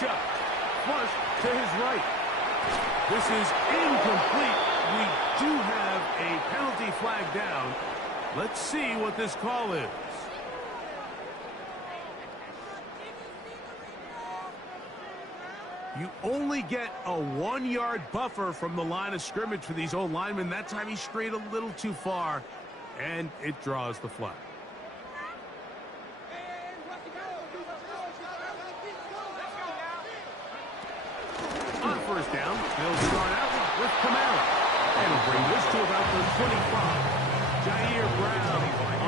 Shuck. Flush to his right. This is incomplete. We do have a penalty flag down. Let's see what this call is. You only get a 1-yard buffer from the line of scrimmage for these old linemen. That time he strayed a little too far, and it draws the flag. On first down, they'll start out with Kamara. And he'll bring this to about the 25. Jair Brown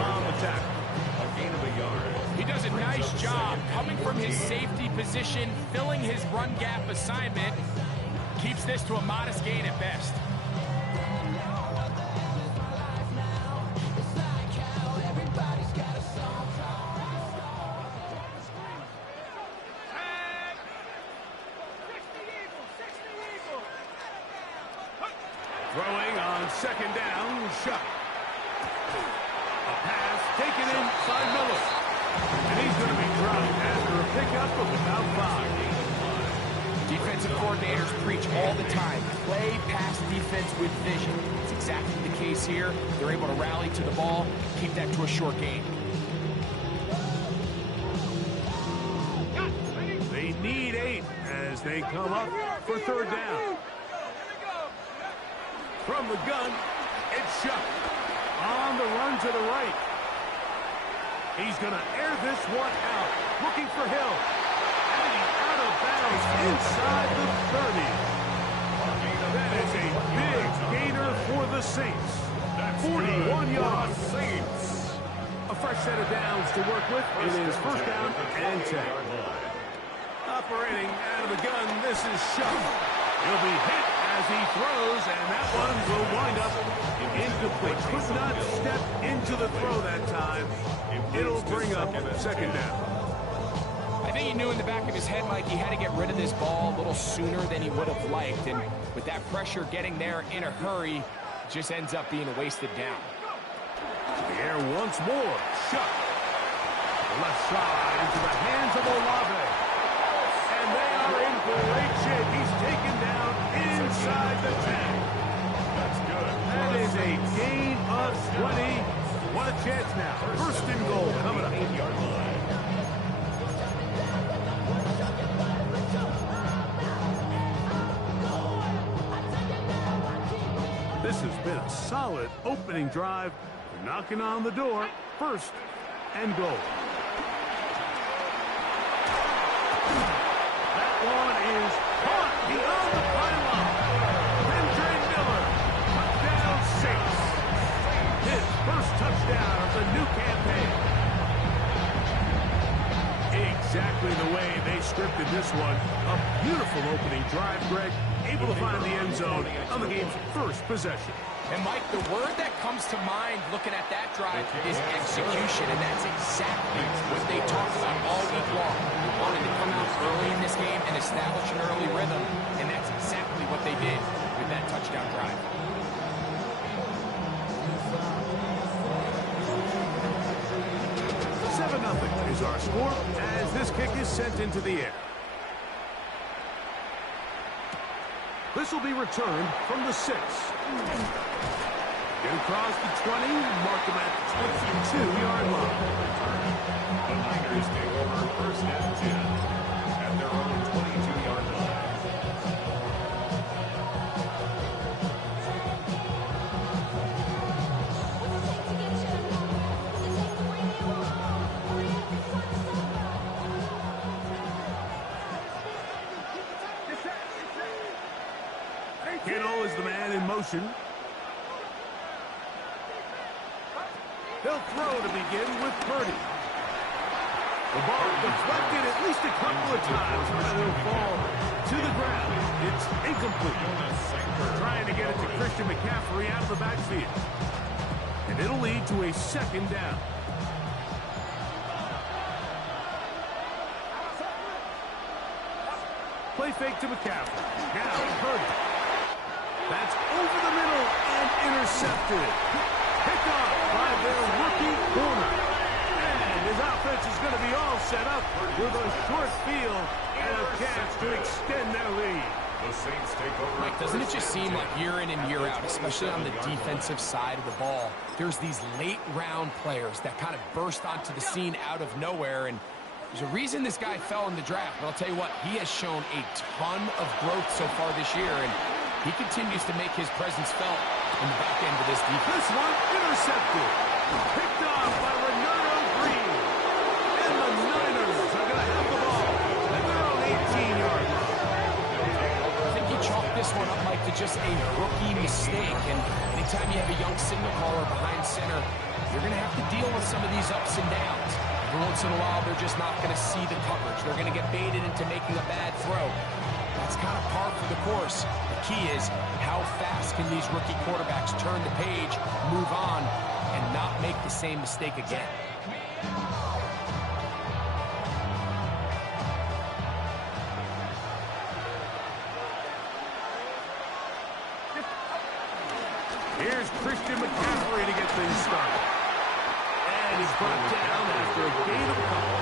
on the tackle. A gain of a yard. He does a nice job coming from his safety position, filling his run gap assignment. Keeps this to a modest gain at best. Throwing on second down, Shuck. A pass taken inside Miller. And he's going to be dropped after a pickup of about 5. Defensive coordinators preach all the time. Play pass defense with vision. It's exactly the case here. They're able to rally to the ball, keep that to a short gain. They need 8 as they come up for third down. From the gun, it's Shuck. On the run to the right. He's going to air this one out. Looking for Hill. And he's out of bounds inside the 30. That is a big gainer for the Saints. 41 yards. Saints. A fresh set of downs to work with. It is first down and 10. Operating out of the gun, this is Shuck. He'll be hit as he throws, and that one will wind up incomplete. Could not step into the throw that time. It'll bring up second down. I think he knew in the back of his head, Mike, he had to get rid of this ball a little sooner than he would have liked. And with that pressure getting there in a hurry, it just ends up being a wasted down. The air once more. Shuck. Left side into the hands of Olave. And they are in great shape. He's taken down inside the 10. That's good. That is a gain of 20. What a chance now. First and goal coming up. 8-yard line. This has been a solid opening drive. They're knocking on the door. First and goal. That one is caught beyond the pylon. Andre Miller, touchdown Saints. His first touchdown of the new campaign. Exactly the way they scripted this one. A beautiful opening drive, Greg. Able to find the end zone on the game's first possession. And, Mike, the word that comes to mind looking at that drive is execution, and that's exactly what they talked about all week long. They wanted to come out early in this game and establish an early rhythm, and that's exactly what they did with that touchdown drive. Seven 7-0 is our score as this kick is sent into the air. This will be returned from the 6. Get across the 20, mark him at the 22-yard line. The Niners take over first and 10 at their own 22-yard line. Kittle is the man in motion. They'll throw to begin with Purdy. The ball deflected at least a couple of times, but it'll fall to the ground. It's incomplete. Trying to get it to Christian McCaffrey out of the backfield. And it'll lead to a second down. Play fake to McCaffrey. Now Purdy. That's over the middle and intercepted. Picked off by their rookie corner. And His offense is going to be all set up with a short field and a chance to extend their lead. The Saints take over. Mike, doesn't it just seem like year in and year out, especially on the defensive side of the ball, there's these late round players that kind of burst onto the scene out of nowhere, and there's a reason this guy fell in the draft, but I'll tell you what, he has shown a ton of growth so far this year, and he continues to make his presence felt in the back end of this defense. This one intercepted. Picked off by Renardo Green. And the Niners are going to have the ball at their own 18-yard line. I think he chalked this one up, Mike, to just a rookie mistake, and anytime you have a young signal caller behind center, you're going to have to deal with some of these ups and downs. Every once in a while, they're just not going to see the coverage. They're going to get baited into making a bad throw. That's kind of par for the course. The key is how fast can these rookie quarterbacks turn the page, move on, and not make the same mistake again. Here's Christian McCaffrey to get things started. And he's brought down after a gain of a couple.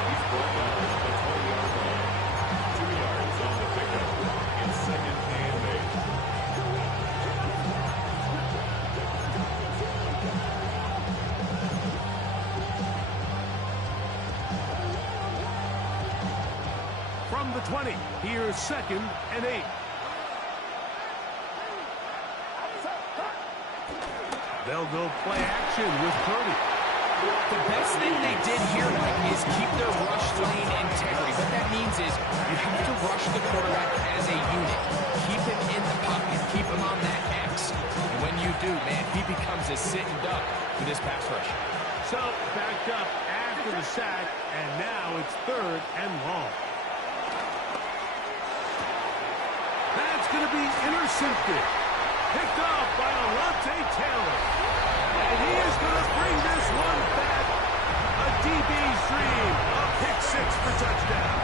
He's brought down at the 20-yard line. 2 yards on the pickup. In second and 8. From the 20, here's second and 8. They'll go play action with Purdy. The best thing they did here, Mike, is keep their rush lane integrity. What that means is you have to rush the quarterback as a unit. Keep him in the pocket. Keep him on that X. And when you do, man, he becomes a sitting duck for this pass rush. So, backed up after the sack, and now it's third and long. That's going to be intercepted. Picked off by Alontae Taylor. And he is going to bring this one back. A DB's dream. A pick six for touchdown.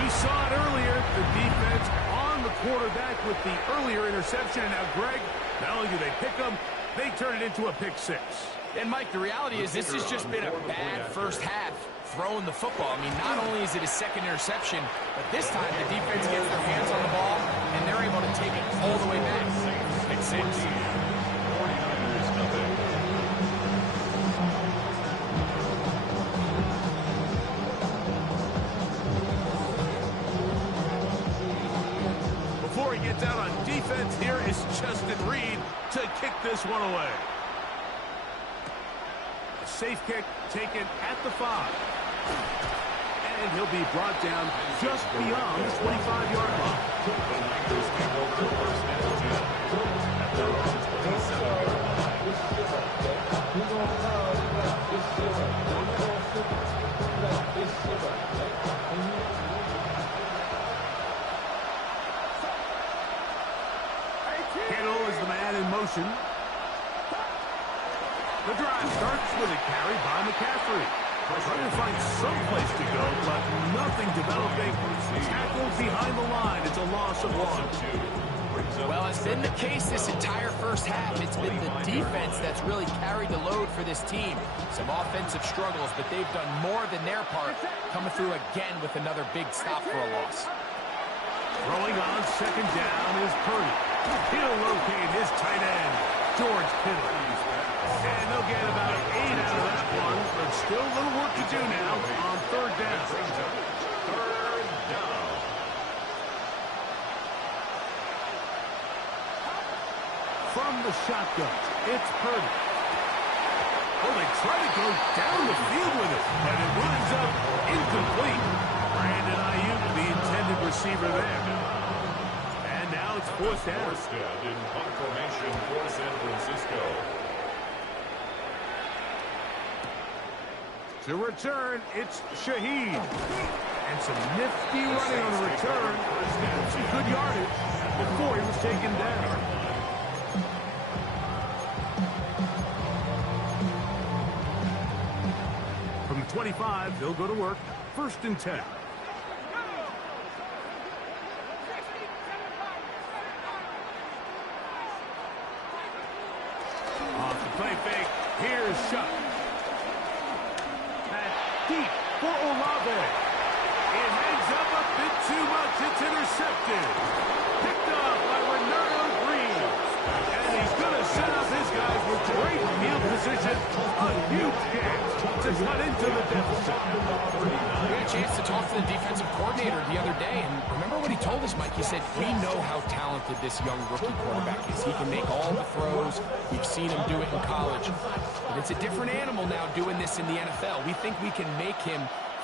We saw it earlier. The defense on the quarterback with the earlier interception. And now, Greg, not only do they pick him, they turn it into a pick six. And, Mike, the reality is this has just been a bad first half throwing the football. I mean, not only is it a second interception, but this time the defense gets their hands on the ball, and they're able to take it all the way back. Pick six. 49ers nothing. Before he gets out on defense, here is Justin Reed to kick this one away. A safe kick taken at the 5. And he'll be brought down just beyond the 25-yard line. The Niners take over first and 10 at their own 27-yard line. Kittle is the man in motion. The drive starts with a carry by McCaffrey. Trying to find some place to go, but nothing developing. Tackled behind the line. It's a loss of 1. Well, it's been the case this entire first half. It's been the defense that's really carried the load for this team. Some offensive struggles, but they've done more than their part, coming through again with another big stop for a loss. Throwing on second down is Purdy. He'll locate his tight end, George Kittle. And they'll get about 8 out of that one, but still a little work to do now on third down. Third down. From the shotgun, it's Purdy. Oh, they try to go down the field with it, and it winds up incomplete. Brandon Ayuk, the intended receiver there. And now it's fourth down. Morstead in punt formation for San Francisco. To return, it's Shaheed. And some nifty running on the return. Some good yardage before he was taken down. From the 25, they'll go to work. First and 10. Off the play fake. Here's Shuck. Pass deep for Olave. It hangs up a bit too much. It's intercepted. Picked up by Renardo Green. And he's going to set up his guys with great field position. A huge chance to cut into the deficit. We had a chance to talk to the defensive coordinator the other day, and remember what he told us, Mike? He said, we know how talented this young rookie quarterback is. He can make all the throws. We've seen him do it in college. But it's a different animal now doing this in the NFL. We think we can make him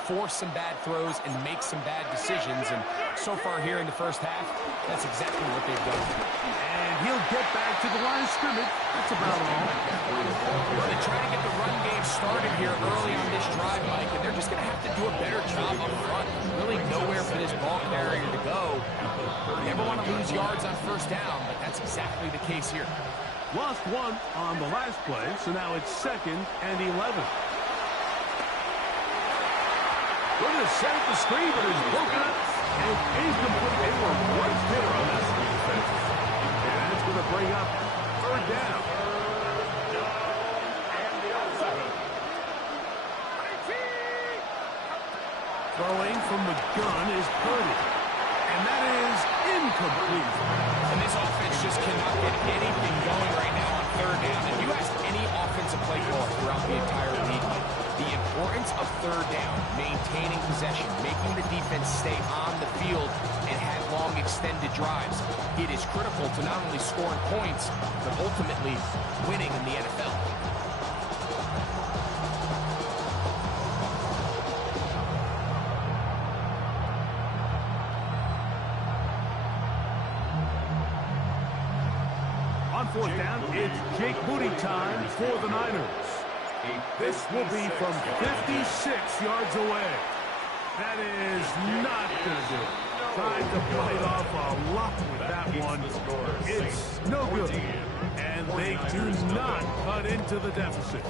force some bad throws and make some bad decisions. And so far here in the first half, that's exactly what they've done. And he'll get back to the line of scrimmage. That's about all. Well, they try to get the run game started here early on this drive, Mike, and they're just going to have to do a better job up front. Really nowhere for this ball carrier to go. You never want to lose yards on first down, but that's exactly the case here. Lost one on the last play, so now it's 2nd and 11. Looking to set up the screen, but it's broken up and incomplete. They were right there on that screen defense. And it's going to bring up 3rd down. Throwing from the gun is Purdy. And that is incomplete. And this offense just cannot get anything going right now on 3rd down. If you ask any offensive play caller throughout the entire league, the importance of 3rd down, maintaining possession, making the defense stay on the field and have long extended drives, it is critical to not only scoring points, but ultimately winning in the NFL. On 4th down, it's Jake Moody time for the Niners. This will be from 56 yards away. That is not going to do it. Tried to play it off a lot with that one. It's no good. And they do not cut into the deficit.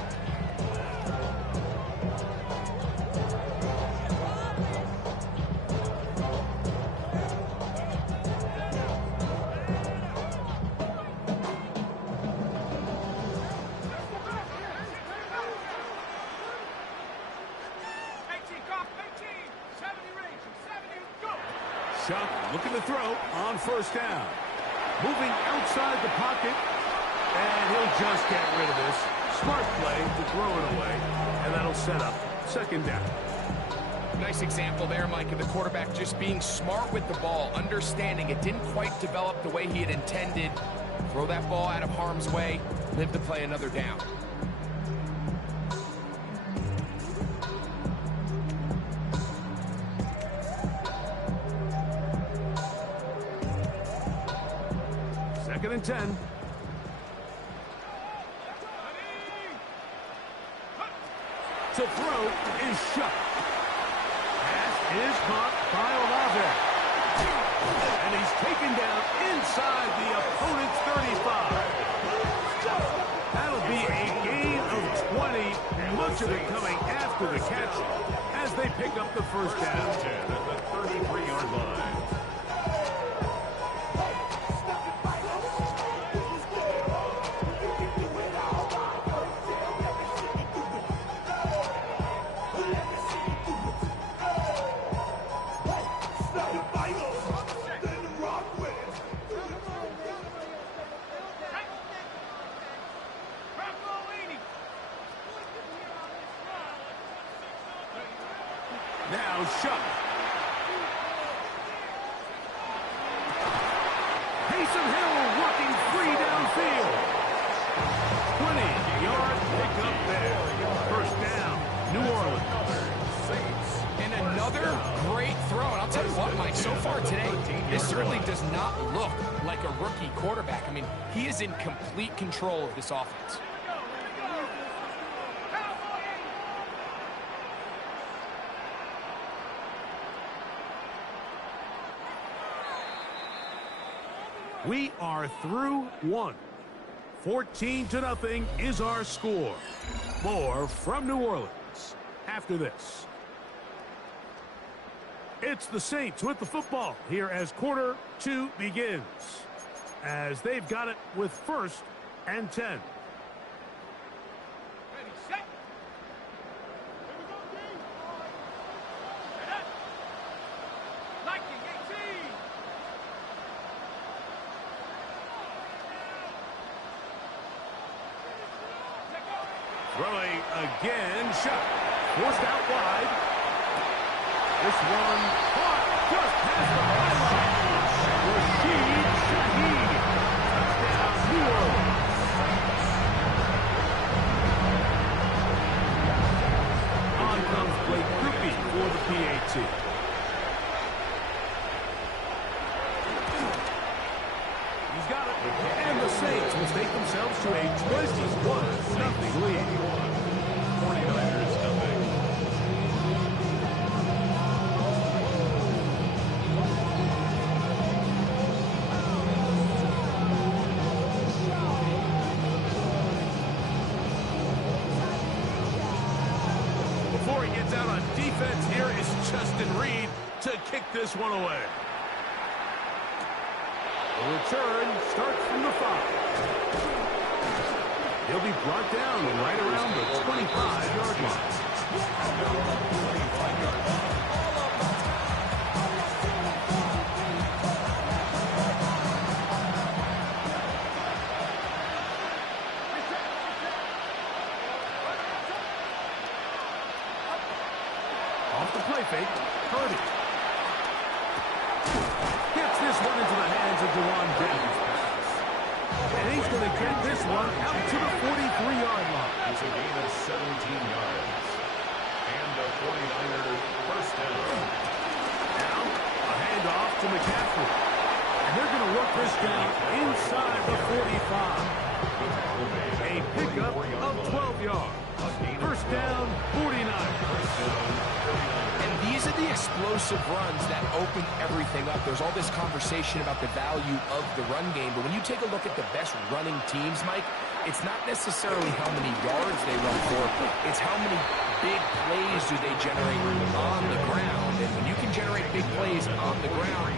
Shuck looking to throw on 1st down. Moving outside the pocket. And he'll just get rid of this. Smart play to throw it away. And that'll set up 2nd down. Nice example there, Mike, of the quarterback just being smart with the ball, understanding it didn't quite develop the way he had intended. Throw that ball out of harm's way, live to play another down. Second and 10. To throw is Shuck. Pass is caught by Olave. And he's taken down inside the opponent's 35. That'll be a gain of 20. Much of it coming after the catch as they pick up the 1st down. 10 at the 33-yard line. Now Shuck. Taysom Hill working free downfield. 20-yard pickup there. 1st down, New Orleans. And another great throw. And I'll tell you what, Mike, so far today, this certainly does not look like a rookie quarterback. I mean, he is in complete control of this offense. We are through 1. 14-0 is our score. More from New Orleans after this. It's the Saints with the football here as quarter 2 begins. As they've got it with 1st and 10. Ready, Throwing again, shot. Forced out wide. This one caught just past the byline. Rashid Shaheed. Touchdown, New Orleans. On comes Blake Grupe for the PAT. He's got it. And the Saints will take themselves to a 21-0 lead. 49ers nothing. Before he gets out on defense, here is Justin Reed to kick this one away. The return starts from the 5. He'll be brought down right around the 25-yard line. Off the play fake, Purdy. Gets this one into the hands of Dewan Jennings. And he's going to get this one out to the 43-yard line. It's a gain of 17 yards. And the 49ers first down. Now, a handoff to McCaffrey. And they're going to work this down inside the 45. A pickup of 12 yards. First down, 49ers. And these are the explosive runs that open everything up. There's all this conversation about the value of the run game, but when you take a look at the best running teams, Mike, it's not necessarily how many yards they run for, it's how many big plays do they generate on the ground. And when you can generate big plays on the ground,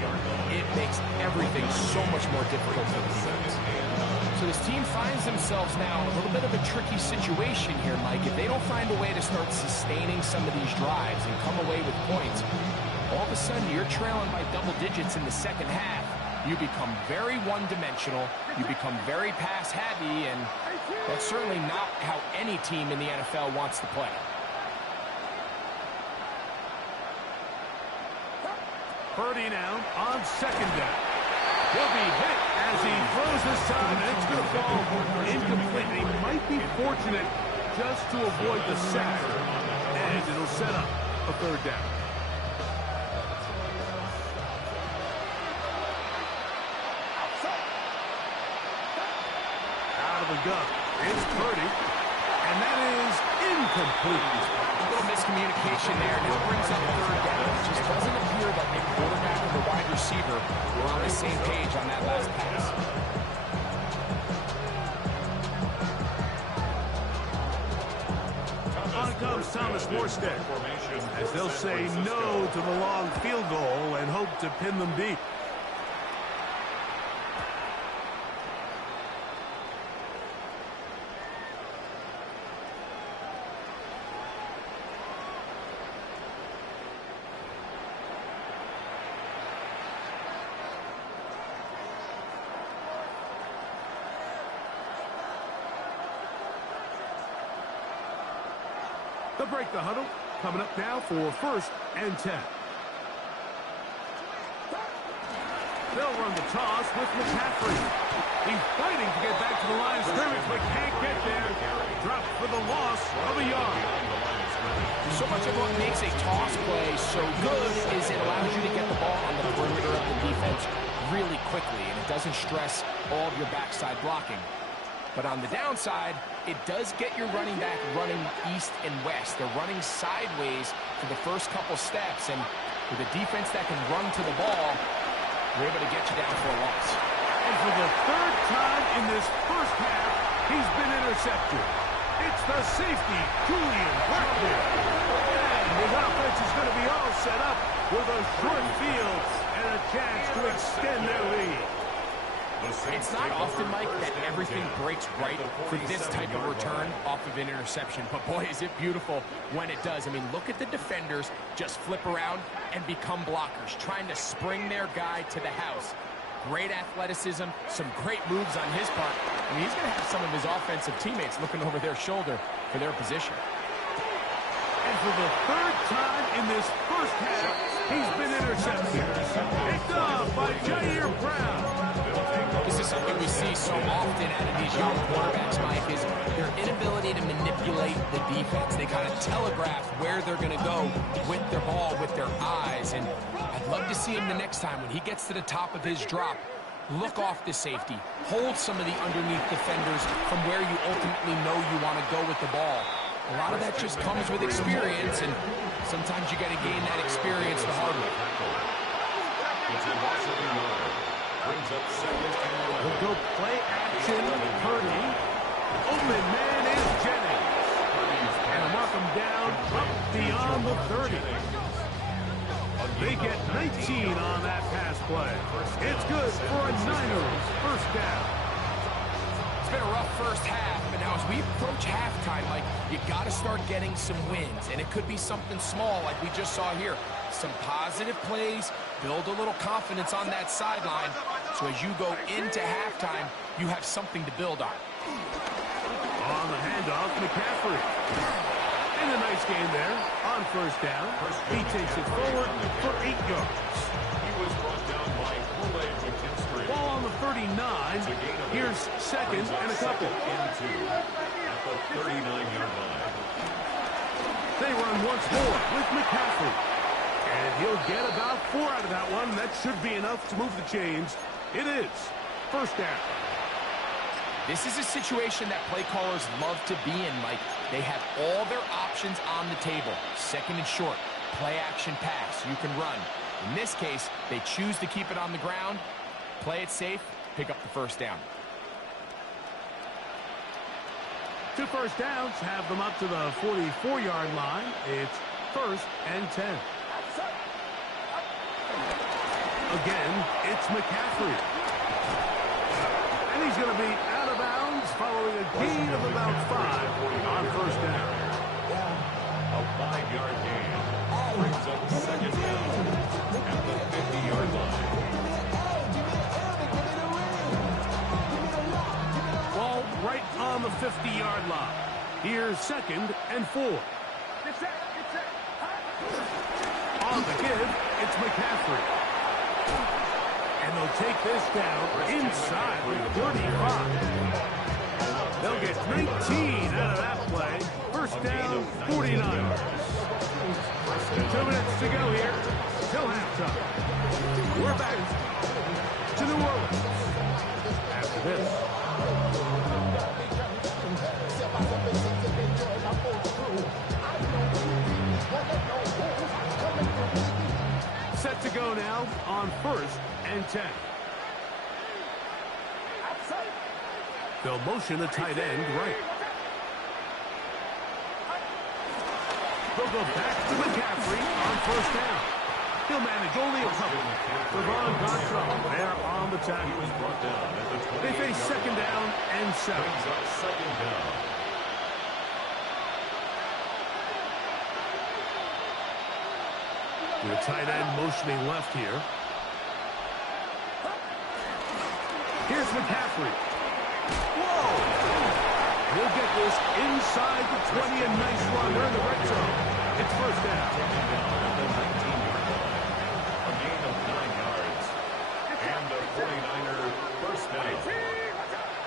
it makes everything so much more difficult for the defense. So this team finds themselves now in a little bit of a tricky situation here, Mike. If they don't find a way to start sustaining some of these drives and come away with points, all of a sudden you're trailing by double digits in the second half. You become very one-dimensional, you become very pass-heavy, and that's certainly not how any team in the NFL wants to play. Purdy now on second down. He'll be hit as he throws this time, and it's going to fall incomplete. He might be fortunate just to avoid the sack, and it'll set up a third down. Out of the gun, it's Purdy, and that is incomplete. A little miscommunication there, and this brings up third down. It just doesn't appear that the quarterback and the wide receiver were on the same page on that last pass. On comes Thomas Morstead, as they'll say no to the long field goal and hope to pin them deep. They'll break the huddle. Coming up now for 1st and 10. They'll run the toss with McCaffrey. He's fighting to get back to the line of scrimmage, but can't get there. Dropped for the loss of a yard. So much of what makes a toss play so good is it allows you to get the ball on the perimeter of the defense really quickly, and it doesn't stress all of your backside blocking. But on the downside, it does get your running back running east and west. They're running sideways for the first couple steps, and with a defense that can run to the ball, we're able to get you down for a loss. And for the third time in this first half, he's been intercepted. It's the safety, Julian Blackmon. And his offense is going to be all set up with a short field and a chance to extend their lead. It's not often, Mike, that everything breaks right for this type of return off of an interception. But, boy, is it beautiful when it does. I mean, look at the defenders just flip around and become blockers, trying to spring their guy to the house. Great athleticism, some great moves on his part. I mean, he's going to have some of his offensive teammates looking over their shoulder for their position. And for the third time in this first half, he's been intercepted. Picked off by Jair Brown. This is something we see so often out of these young quarterbacks, Mike, is their inability to manipulate the defense. They kind of telegraph where they're going to go with their ball, with their eyes. And I'd love to see him the next time when he gets to the top of his drop. Look off the safety. Hold some of the underneath defenders from where you ultimately know you want to go with the ball. A lot of that just comes with experience, and sometimes you got to gain that experience the hard way. We'll go play action. Purdy. Open man is Jennings. And mark him down up beyond the 30. They get 19 on that pass play. It's good for a Niners first down. It's been a rough first half, but now as we approach halftime, Mike, you got to start getting some wins, and it could be something small like we just saw here. Some positive plays, build a little confidence on that sideline, so as you go into halftime, you have something to build on. On the handoff, McCaffrey. And a nice game there on first down. He takes it forward for 8 yards. He was brought down by Kool-Aid McKinstry. Ball on the 39. Here's second and a couple. At the 39-yard line. They run once more with McCaffrey. And he'll get about 4 out of that one. That should be enough to move the chains. It is first down. This is a situation that play callers love to be in, Mike. They have all their options on the table. Second and short, play action pass, you can run. In this case, they choose to keep it on the ground, play it safe, pick up the first down. 2 first downs have them up to the 44-yard line. It's first and 10. Again, it's McCaffrey. And he's going to be out of bounds following a gain of about 5 on first down. A 5-yard gain brings up second down at the 50-yard line. Ball right on the 50-yard line. Here's second and 4. On the give, it's McCaffrey. And they'll take this down inside the 35. They'll get 19 out of that play. First down, 49. 2 minutes to go here till halftime. We're back to New Orleans after this. Set to go now on first and 10. They'll motion the tight end right. They'll go back to McCaffrey on first down. He'll manage only a couple. Devon Gottschall there on the tackle. They face second down and 7. Second down. The tight end motioning left here. Here's McCaffrey. Whoa! He'll get this inside the 20, a nice run. They're in the red zone. It's first down. A gain of 9 yards. And the 49er first down.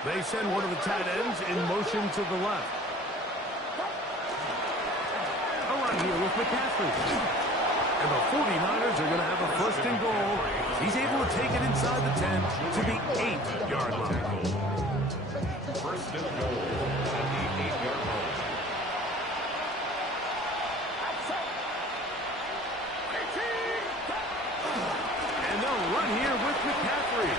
They send one of the tight ends in motion to the left. A run here with McCaffrey. And the 49ers are going to have a first and goal. He's able to take it inside the 10 to the 8-yard line. First and goal at the 8-yard line. And they'll run here with McCaffrey.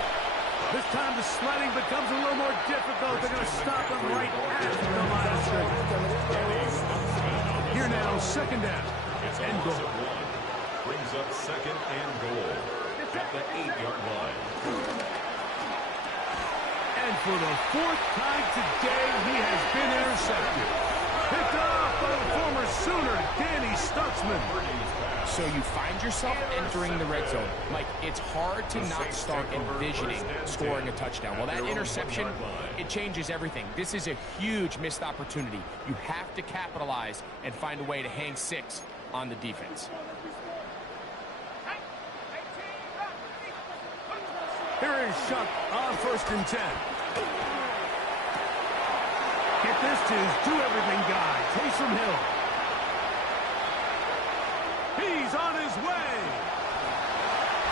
This time the sledding becomes a little more difficult. They're going to stop him right at the line of scrimmage. Here now, second down and goal. Brings up second and goal at the 8-yard line. And for the 4th time today, he has been intercepted. Picked off by the former Sooner, Danny Stutzman. So you find yourself entering the red zone. Mike, it's hard to not start envisioning scoring a touchdown. Well, that interception, it changes everything. This is a huge missed opportunity. You have to capitalize and find a way to hang 6 on the defense. Here is Shuck on 1st and 10. Get this to his do-everything guy, Taysom Hill. He's on his way.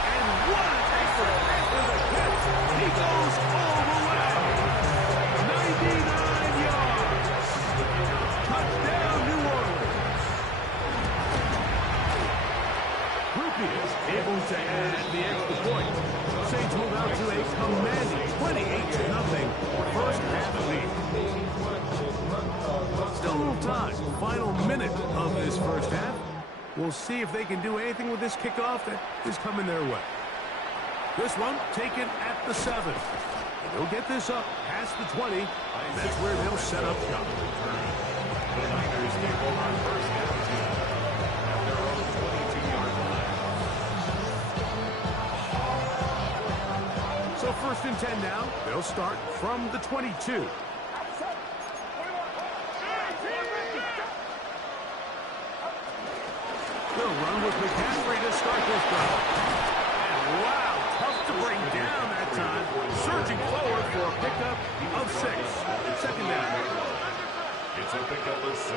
And what an effort for the catch. He goes all the way. 99 yards. Touchdown, New Orleans. Rupee is able to add the extra point. Saints move out to a commanding 28-0 first half lead. Still a little time. Final minute of this first half. We'll see if they can do anything with this kickoff that is coming their way. This one taken at the 7. They'll get this up past the 20. That's where they'll set up shop. The Niners take over first down at their own 22-yard line. So 1st and 10 now. They'll start from the 22. They'll run with McCaffrey to start this drive. And wow, tough to bring down that time. Surging forward for a pickup of 6. 2nd down. It's a pickup of 6.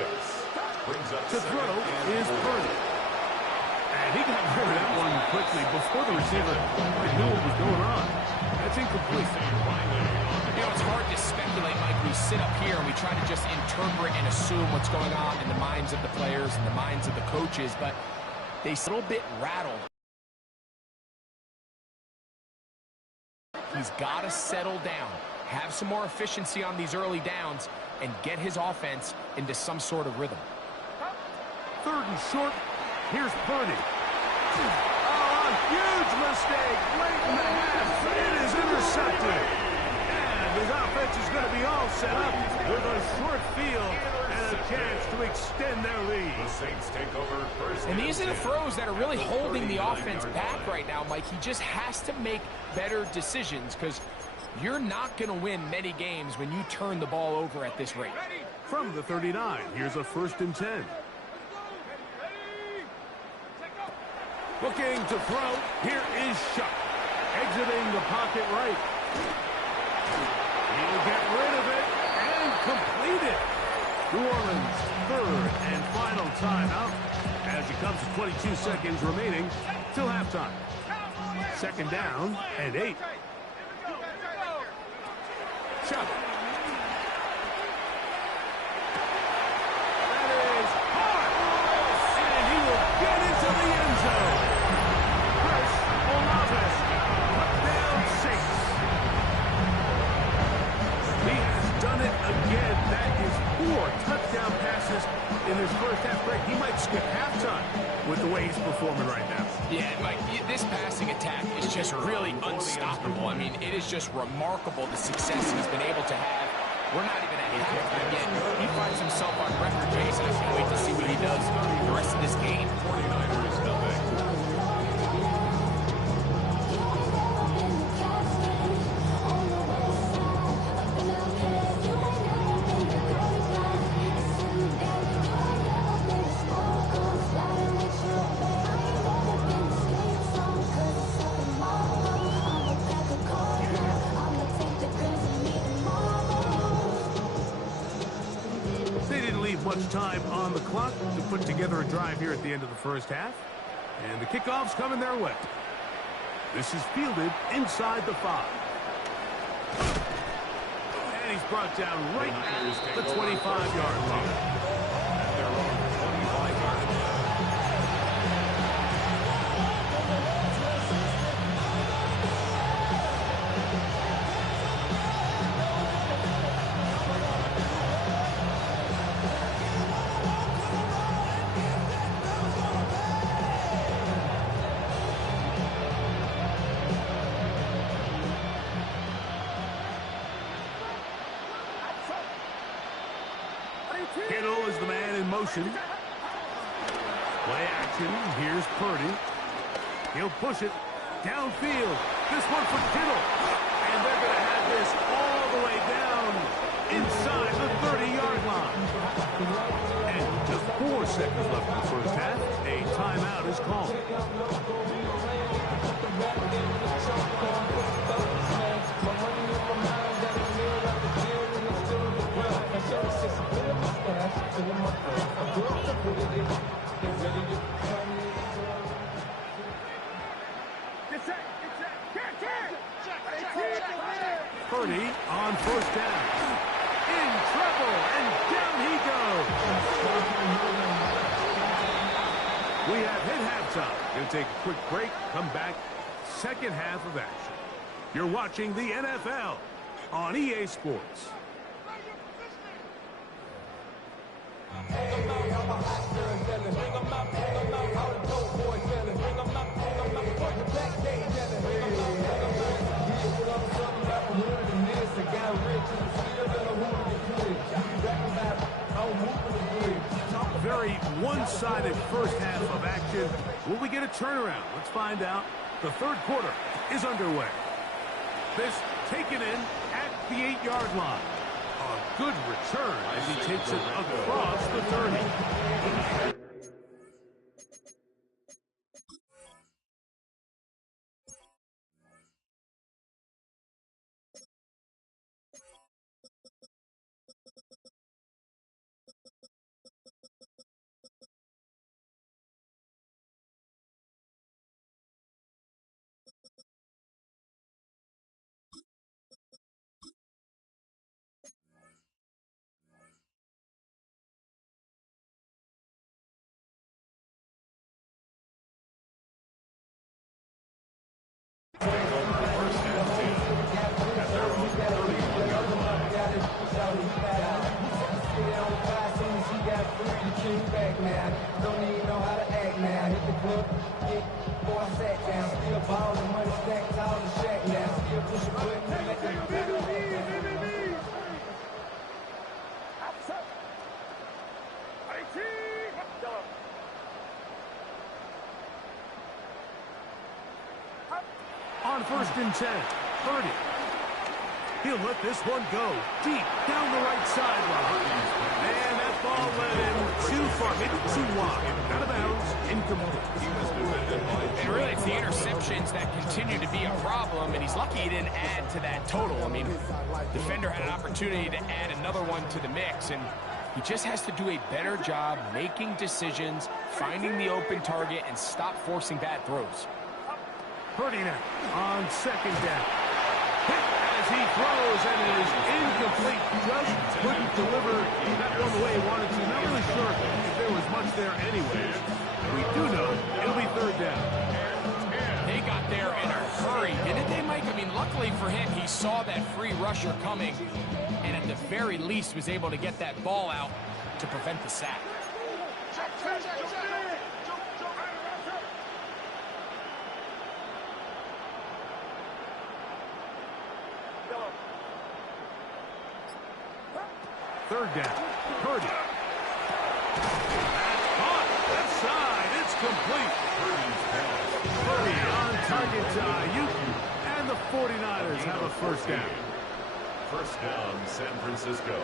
Brings up To throw is Purdy. And he got rid of that one quickly before the receiver knew what was going on. That's incomplete. You know, it's hard to speculate, Mike. We sit up here and we try to just interpret and assume what's going on in the minds of the players and the minds of the coaches, but they a little bit rattled. He's got to settle down, have some more efficiency on these early downs, and get his offense into some sort of rhythm. 3rd and short. Here's Purdy. Oh, a huge mistake late in the half. It is intercepted. And his offense is going to be all set up with a short field and a chance to extend their lead. The Saints take over first. And these are the throws that are really holding the offense back right now, Mike. He just has to make better decisions because you're not going to win many games when you turn the ball over at this rate. From the 39, here's a 1st and 10. Looking to throw, here is Shuck. Exiting the pocket right. He'll get rid of it and complete it. New Orleans' 3rd and final timeout as it comes to 22 seconds remaining till halftime. 2nd down and 8. Shuck. That is hard. And he will get into the end zone. Chris Olave, touchdown Saints. He has done it again. That is 4 touchdown passes in his first half break. He might skip halftime with the way he's performing right now. Yeah, Mike, this passing attack is just really unstoppable. I mean, it is just remarkable the success he's been able to have. We're not even at halftime yet. He finds himself on record, Jason. I can't wait to see what he does the rest of this game. 49ers nothing. Much time on the clock to put together a drive here at the end of the first half. And the kickoff's coming their way. This is fielded inside the 5. And he's brought down right at the 25-yard line. Their own 25-yard line. Kittle is the man in motion. Play action. Here's Purdy. He'll push it downfield. This one for Kittle. And they're going to have this all the way down inside the 30-yard line. And just 4 seconds left in the first half. A timeout is called. Purdy on first down. In trouble, and down he goes. We have hit halftime. Going to take a quick break, come back, second half of action. You're watching the NFL on EA Sports. Very one-sided first half of action. Will we get a turnaround? Let's find out. The third quarter is underway. This taken in at the 8-yard line. A good return as he takes it across the 30. On first and 10, Purdy. He'll let this one go deep down the right sideline. And that ball led him too far, maybe too wide. Out of bounds, incomplete. And really, it's the interceptions that continue to be a problem, and he's lucky he didn't add to that total. I mean, defender had an opportunity to add another one to the mix, and he just has to do a better job making decisions, finding the open target, and stop forcing bad throws. Purdy now on second down. Hit as he throws, and it is incomplete. Just couldn't deliver that one the way he wanted to. Not really sure if there was much there anyway. We do know it'll be third down. They got there in a hurry, didn't they, Mike? I mean, luckily for him, he saw that free rusher coming, and at the very least was able to get that ball out to prevent the sack. Third down, Purdy. That's caught. Left side, it's complete. Purdy on target to Ayuk, and the 49ers have a first down. First down, San Francisco.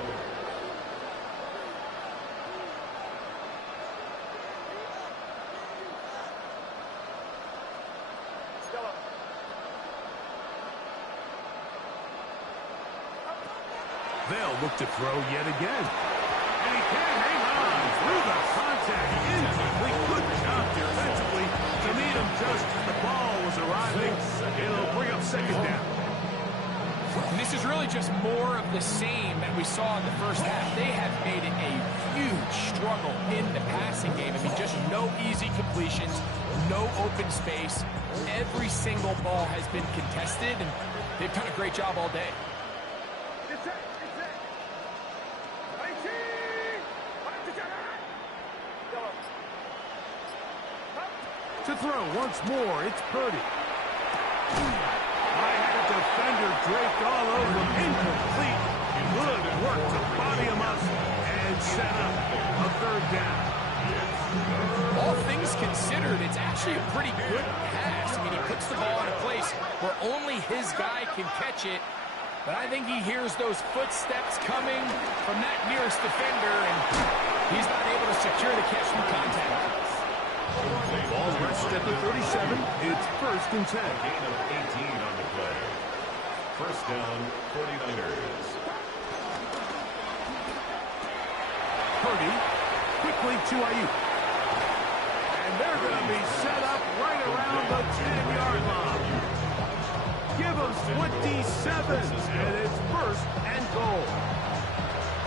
They'll look to throw yet again. And he can hang on through the contact. Incomplete. Good job defensively to meet him just as the ball was arriving. It'll bring up second down. And this is really just more of the same that we saw in the first half. They have made it a huge struggle in the passing game. I mean, just no easy completions, no open space. Every single ball has been contested, and they've done a great job all day. To throw once more, it's Purdy. I had a defender draped all over him. Incomplete. Good work to body him up and set up a third down. All things considered, it's actually a pretty good pass. I mean, he puts the ball in a place where only his guy can catch it. But I think he hears those footsteps coming from that nearest defender, and he's not able to secure the catch from contact. Ball rests at the 37. It's 1st and 10. Gain of 18 on the play. First down, 49ers. Purdy quickly to Ayuk. And they're going to be set up right around the 10-yard line. Give them 27, and it's 1st and goal.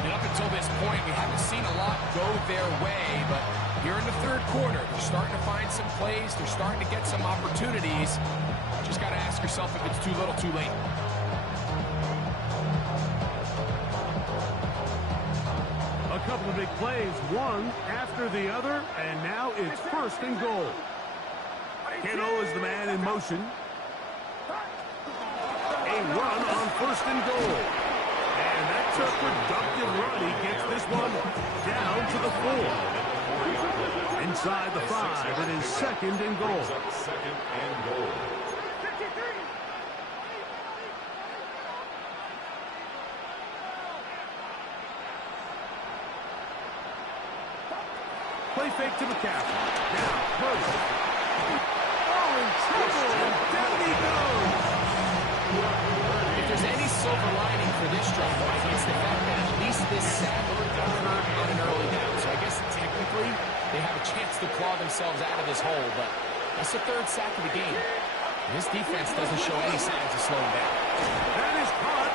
And up until this point, we haven't seen a lot go their way, but here in the 3rd quarter, they're starting to find some plays. They're starting to get some opportunities. Just got to ask yourself if it's too little, too late. A couple of big plays, one after the other, and now it's 1st and goal. Kittle is the man in motion. A run on 1st and goal. And that's a productive run. He gets this one down to the 4. Inside the 5, it is 2nd and goal. 2nd and goal. Play fake to McCaffrey. Now, Purdy. Oh, in trouble, and down he goes. If there's any silver lining for this drive, Mike, it's the fact that at least this sack occurred on an early down. So I guess technically they have a chance to claw themselves out of this hole, but that's the 3rd sack of the game. This defense doesn't show any signs of slowing down. That is caught.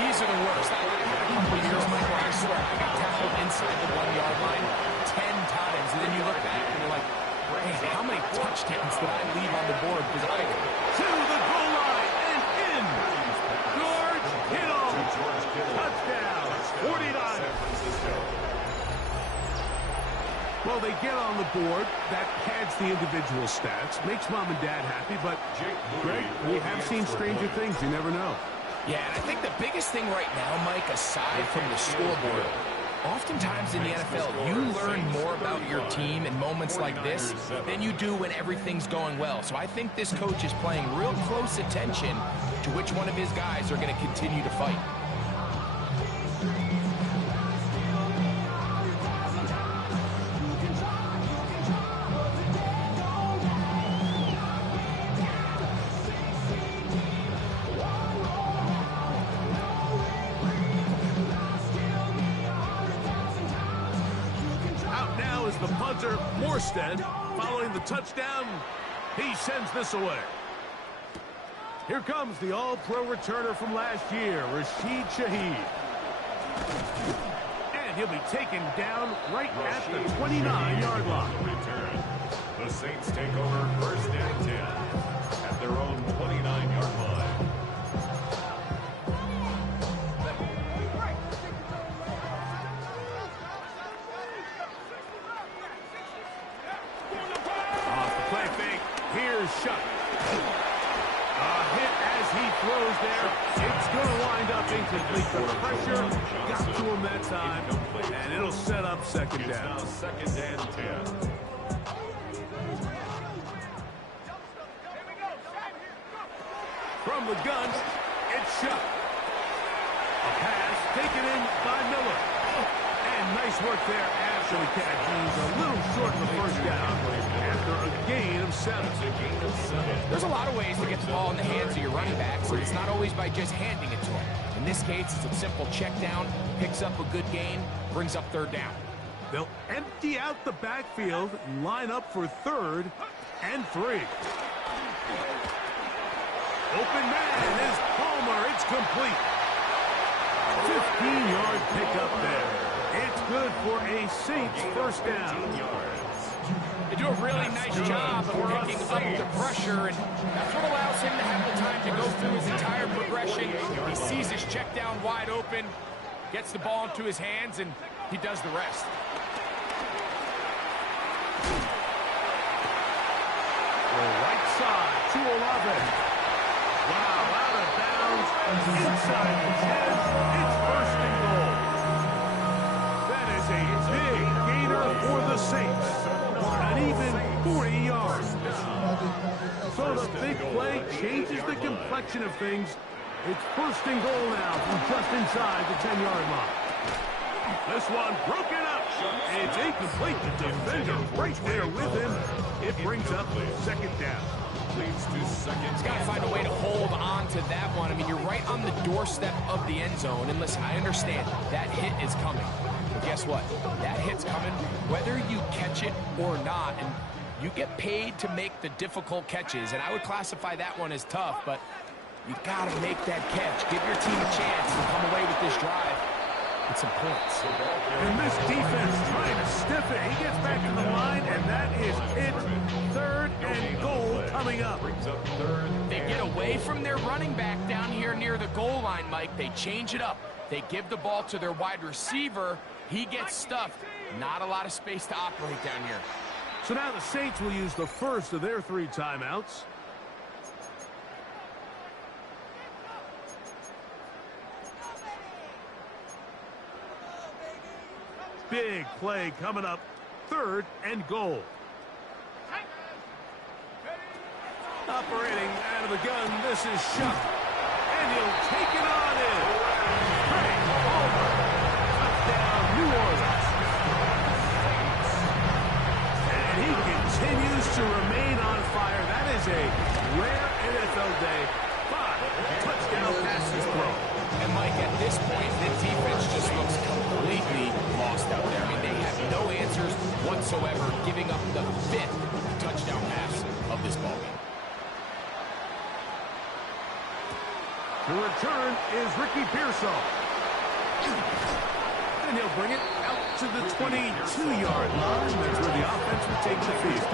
These are the worst. I had a couple of years, Mike, where I swear I got tackled inside the 1-yard line 10 times, and then you look back and you're like, man, how many touchdowns did I leave on the board? Because I To the goal line and in. George Kittle. Touchdown. 49ers. Well, they get on the board. That pads the individual stats. Makes mom and dad happy, but, Greg, we have seen stranger things. You never know. Yeah, and I think the biggest thing right now, Mike, aside from the scoreboard, oftentimes in the NFL, you learn more about your team in moments like this than you do when everything's going well. So I think this coach is paying real close attention to which one of his guys are going to continue to fight. The punter, Morstead, following the touchdown, he sends this away. Here comes the all-pro returner from last year, Rashid Shaheed. And he'll be taken down right at the 29-yard line. Return. The Saints take over 1st and 10 at their own 29-yard line. Shot. A hit as he throws there. It's going to wind up incomplete. The pressure got to him that time, and it'll set up 2nd down. 2nd and 10. From the gun, it's shot. A pass taken in by Miller. And nice work there after the catch. He's a little short of the 1st down after a gain of 7. There's a lot of ways to get the ball in the hands of your running backs, and it's not always by just handing it to him. In this case, it's a simple check down, picks up a good gain, brings up 3rd down. They'll empty out the backfield and line up for 3rd and 3. Open man is Palmer. It's complete. 15-yard pickup there. It's good for a Saints 1st down. They do a really nice job of picking up the pressure, and that's what allows him to have the time to go through his entire progression. He sees his check down wide open, gets the ball into his hands, and he does the rest. Right side to 11. Wow, out of bounds, inside the 10. It's 1st and goal. That is a big gainer for the Saints. an even 40 yards. So the big play changes the complexion of things. It's first and goal now from just inside the 10-yard line. This one broken up. It's incomplete. The defender right there with him. It brings up second down. Leads to second. He's got to find a way to hold on to that one. I mean, you're right on the doorstep of the end zone. And listen, I understand that hit is coming. But guess what? That hit's coming whether you catch it or not. And you get paid to make the difficult catches. And I would classify that one as tough, but you got to make that catch. Give your team a chance to come away with this drive with some points. And this defense trying to stiff it. He gets back to the line, and that is it. Third and goal coming up. They get away from their running back down here near the goal line, Mike. They change it up. They give the ball to their wide receiver. He gets stuffed. Not a lot of space to operate down here. So now the Saints will use the first of their 3 timeouts. Big play coming up. Third and goal. Operating out of the gun, this is Shuck. And he'll take it on in. Frank Palmer. Touchdown, New Orleans. And he continues to remain on fire. That is a rare NFL day. 5 touchdown passes thrown. And Mike, at this point, the defense just looks completely lost out there. I mean, they have no answers whatsoever, giving up the 5th touchdown pass of this ballgame. The return is Ricky Pearsall. And he'll bring it out to the 22-yard line. That's where the offense will take the field.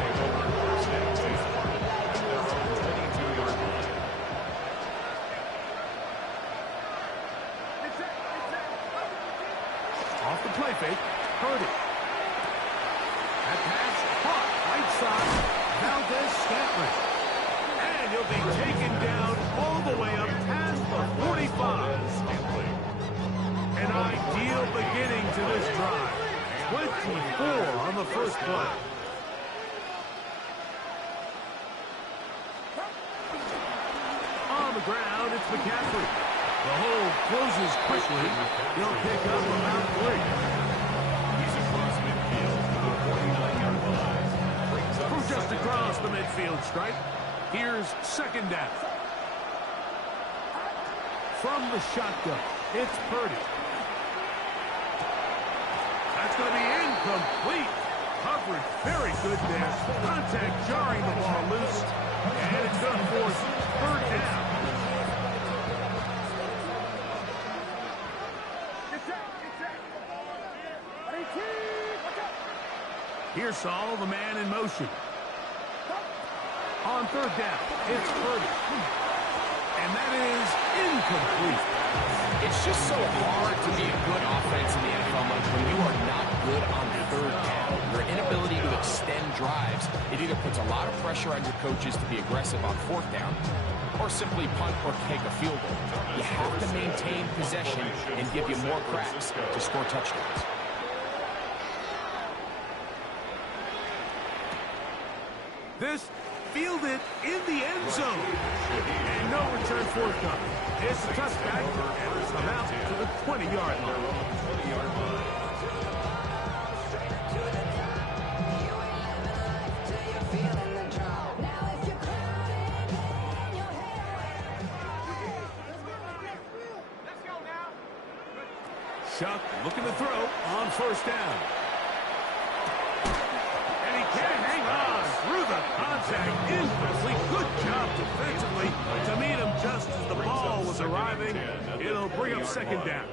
Off the play fake, Purdy. That pass caught right side, Valdez-Scantling. And he'll be taken down all the way up past the 45. An ideal beginning to this drive. 24 on the first play. On the ground, it's McCaffrey. The hole closes quickly. He'll pick up about 3. He's across midfield to the 49-yard line. From just across the midfield stripe, here's second down. From the shotgun, it's Purdy. That's going to be incomplete. Coverage very good there. Contact jarring the ball loose. And it's going to force third down. Pearsall, the man in motion. On third down, it's Purdy. And that is incomplete. It's just so hard to be a good offense in the NFL, Mike, when you are not good on third down. Your inability to extend drives, it either puts a lot of pressure on your coaches to be aggressive on fourth down, or simply punt or take a field goal. You have to maintain possession and give you more cracks to score touchdowns. This fielded in the end zone. And no return forthcoming. It's a touchback, and it's come out to the 20-yard line. Shuck looking to throw on first down. And he can't hang on through the contact. Incomplete. Good job defensively to meet him just as the ball was arriving. It'll bring up second down.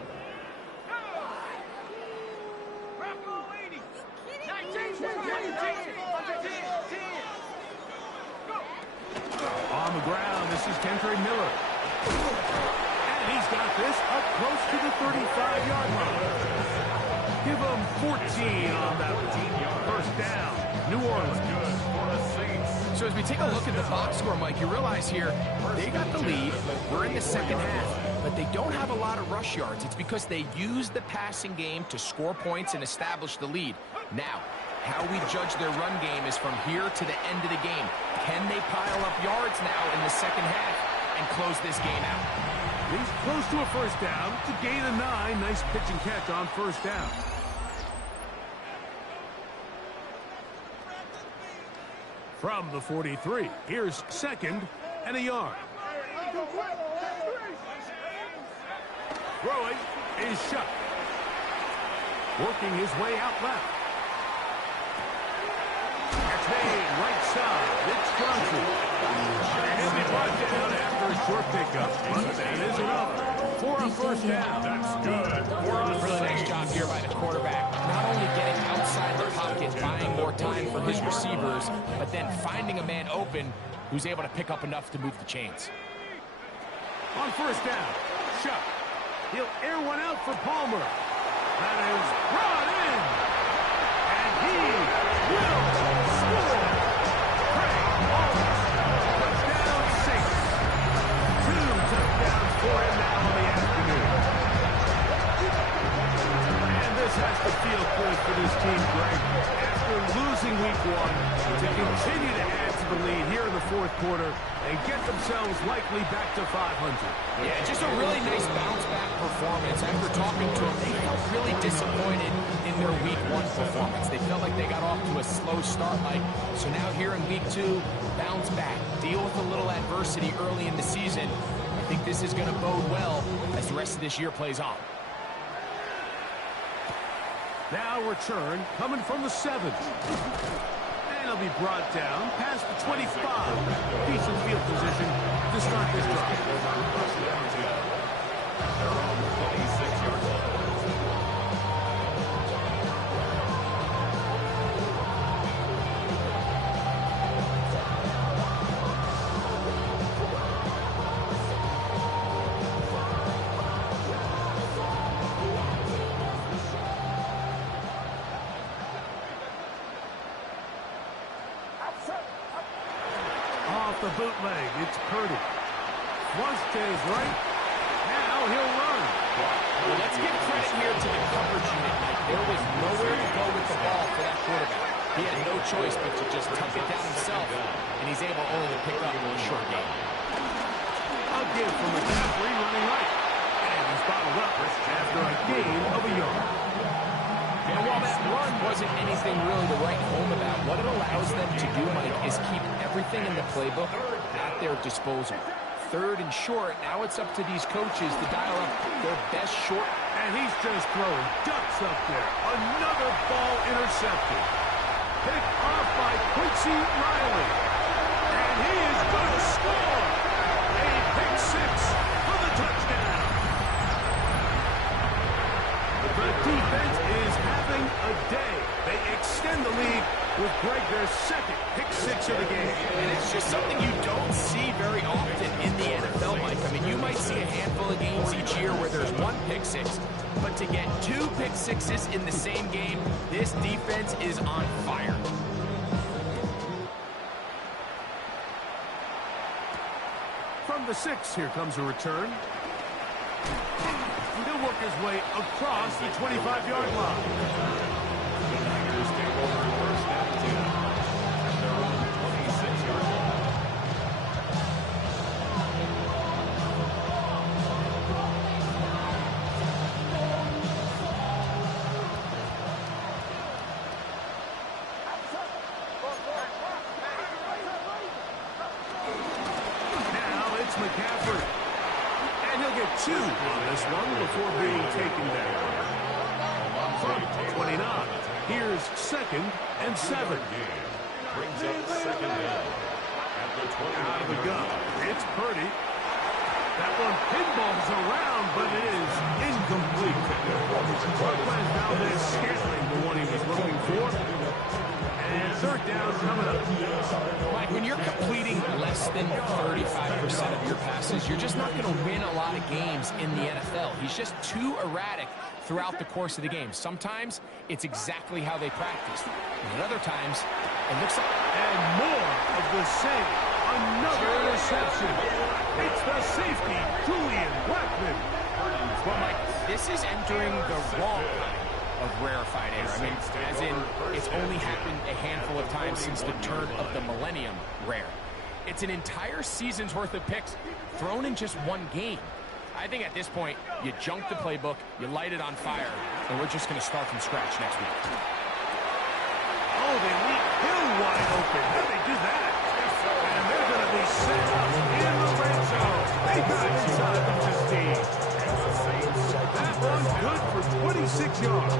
On the ground, this is Kendre Miller. And he's got this up close to the 35-yard line. Give him 14 on that one. First down, New Orleans. So as we take a look at the box score, Mike, you realize here, they got the lead. We're in the second half, but they don't have a lot of rush yards. It's because they use the passing game to score points and establish the lead. Now, How we judge their run game is from here to the end of the game. Can they pile up yards now in the second half and close this game out? He's close to a first down. It's a gain of 9. Nice pitch and catch on first down. From the 43, here's second and a yard. Throwing is shut. Working his way out left. That's made right side. It's Johnson. And he'll be brought down after a short pickup. But that is enough for a first down. That's good. Really nice job here by the quarterback. Not only getting outside the pocket, buying more time for his receivers, but then finding a man open who's able to pick up enough to move the chains. On first down, Shuck. He'll air one out for Palmer. That is brought in. And he will score. Craig Palmer. Touchdown 6. 2 touchdowns for him now in the afternoon. And this has to feel good for this team, Greg. After losing week 1, to continue to add to the lead here in the fourth quarter and get themselves likely back to 500. Yeah, just a really nice bounce-back performance. After talking to them, they felt really disappointed in their week 1 performance. They felt like they got off to a slow start, Mike. So now here in week 2, bounce back, deal with a little adversity early in the season. I think this is going to bode well as the rest of this year plays on. Now return coming from the 7. And he'll be brought down past the 25. Decent field position to start this drive. They're on the 26-yard line. Off the bootleg, it's Purdy. Flush to his right. Now he'll run. Well, let's give credit here to the coverage unit, Mike. There was nowhere to go with the ball for that quarterback. He had no choice but to just tuck it down himself, and he's able only to pick up a short gain. A give from McCaffrey running right. And he's bottled up after a gain of a yard. And while that run wasn't anything really to write home about, what it allows them to do, Mike, is keep everything in the playbook at their disposal. Third and short, now it's up to these coaches to dial up their best short. And he's just throwing ducks up there. Another ball intercepted. Picked off by Quincy Riley. And he is going to score. A pick 6 for the touchdown. The defense is having a day. They extend the lead with Greg their second pick 6 of the game. And it's just something you don't see very often in the NFL, Mike. I mean, you might see a handful of games each year where there's 1 pick 6, but to get 2 pick 6s in the same game, this defense is on fire. From the 6, here comes a return. He'll work his way across the 25-yard line. The Niners take over first down 10. They're on the 26-yard line. Now it's McCaffrey. And he'll get 2 on this one before being taken down. From 29, here's second and 7. Brings up second down at the 20. Out of the gun, it's Purdy. That one pinballs around, but it is incomplete. Marquez Valdez Scantling, the one he was looking for. And third down coming up. Mike, when you're completing less than 35% of your passes, you're just not going to win a lot of games in the NFL. He's just too erratic throughout the course of the game. Sometimes it's exactly how they practice. And at other times, it looks like... And more of the same. Another interception. It's the safety, Julian Blackmon. Well, Mike, this is entering the wrong kind of of rarefied air. I mean, as in, it's only happened a handful of times since the turn of the millennium rare. It's an entire season's worth of picks thrown in just one game. I think at this point, you junk the playbook, you light it on fire, and we're just going to start from scratch next week. Oh, they leave Hill wide open. How did they do that? And they're going to be set up in the red zone. They got inside the 15. That one's good for 26 yards.